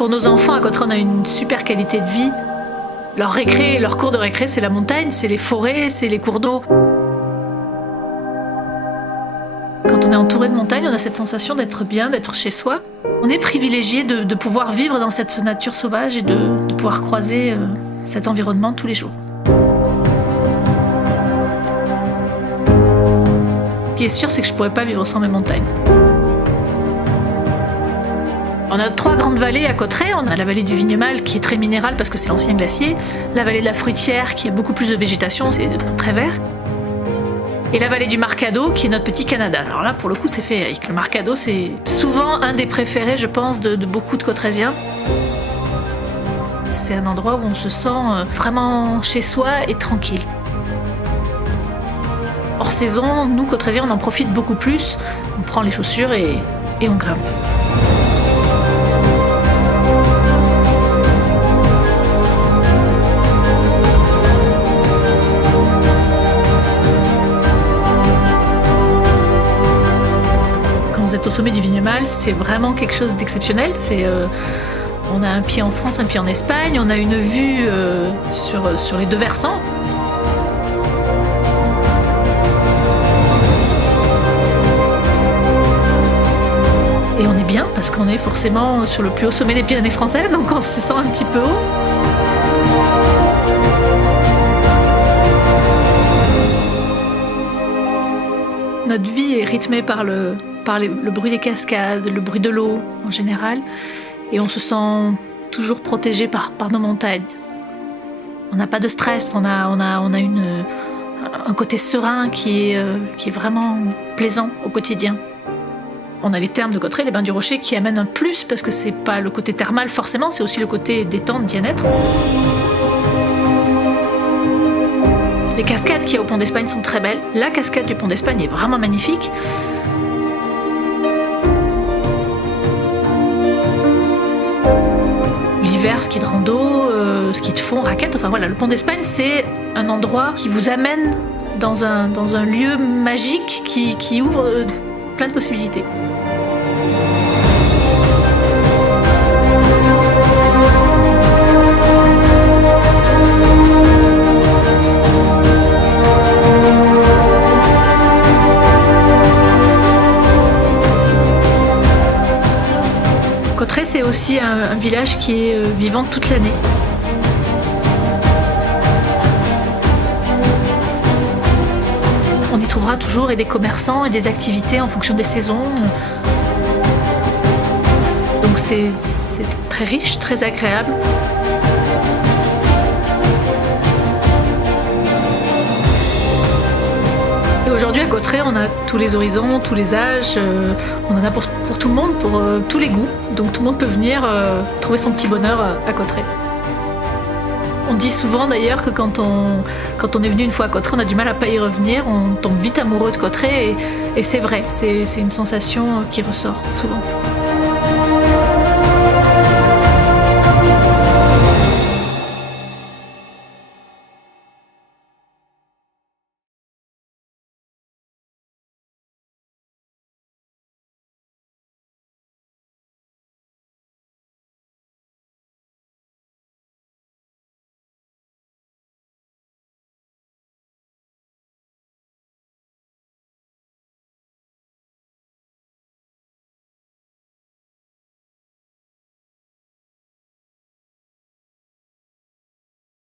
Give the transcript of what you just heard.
Pour nos enfants, à Cauterets, on a une super qualité de vie. Leur cours de récré, c'est la montagne, c'est les forêts, c'est les cours d'eau. Quand on est entouré de montagnes, on a cette sensation d'être bien, d'être chez soi. On est privilégié de pouvoir vivre dans cette nature sauvage et de pouvoir croiser cet environnement tous les jours. Ce qui est sûr, c'est que je ne pourrais pas vivre sans mes montagnes. On a 3 grandes vallées à Cauterets. On a la vallée du Vignemale qui est très minérale parce que c'est l'ancien glacier, la vallée de la Fruitière qui a beaucoup plus de végétation, c'est très vert, et la vallée du Marcado qui est notre petit Canada. Alors là, pour le coup, c'est féerique. Le Marcado, c'est souvent un des préférés, je pense, de beaucoup de Cauteresiens. C'est un endroit où on se sent vraiment chez soi et tranquille. Hors saison, nous, Cauteresiens, on en profite beaucoup plus. On prend les chaussures et on grimpe. Vous êtes au sommet du Vignemale, c'est vraiment quelque chose d'exceptionnel. On a un pied en France, un pied en Espagne, on a une vue sur les 2 versants. Et on est bien parce qu'on est forcément sur le plus haut sommet des Pyrénées françaises, donc on se sent un petit peu haut. Notre vie est rythmée par le bruit des cascades, le bruit de l'eau en général, et on se sent toujours protégé par nos montagnes. On n'a pas de stress, on a un côté serein qui est vraiment plaisant au quotidien. On a les thermes de Cauterets, les bains du Rocher qui amènent un plus parce que c'est pas le côté thermal forcément, c'est aussi le côté détente, bien-être. Les cascades qu'il y a au Pont d'Espagne sont très belles. La cascade du Pont d'Espagne est vraiment magnifique. L'hiver, ski de rando, ski de fond, raquettes, enfin voilà, le Pont d'Espagne, c'est un endroit qui vous amène dans un lieu magique qui ouvre plein de possibilités. Cauterets, c'est aussi un village qui est vivant toute l'année. On y trouvera toujours des commerçants et des activités en fonction des saisons. Donc c'est très riche, très agréable. Et aujourd'hui à Cauterets, on a tous les horizons, tous les âges, on en a pour tout le monde, pour tous les goûts. Donc tout le monde peut venir trouver son petit bonheur à Cauterets. On dit souvent d'ailleurs que quand on est venu une fois à Cauterets, on a du mal à pas y revenir, on tombe vite amoureux de Cauterets et c'est vrai, c'est une sensation qui ressort souvent.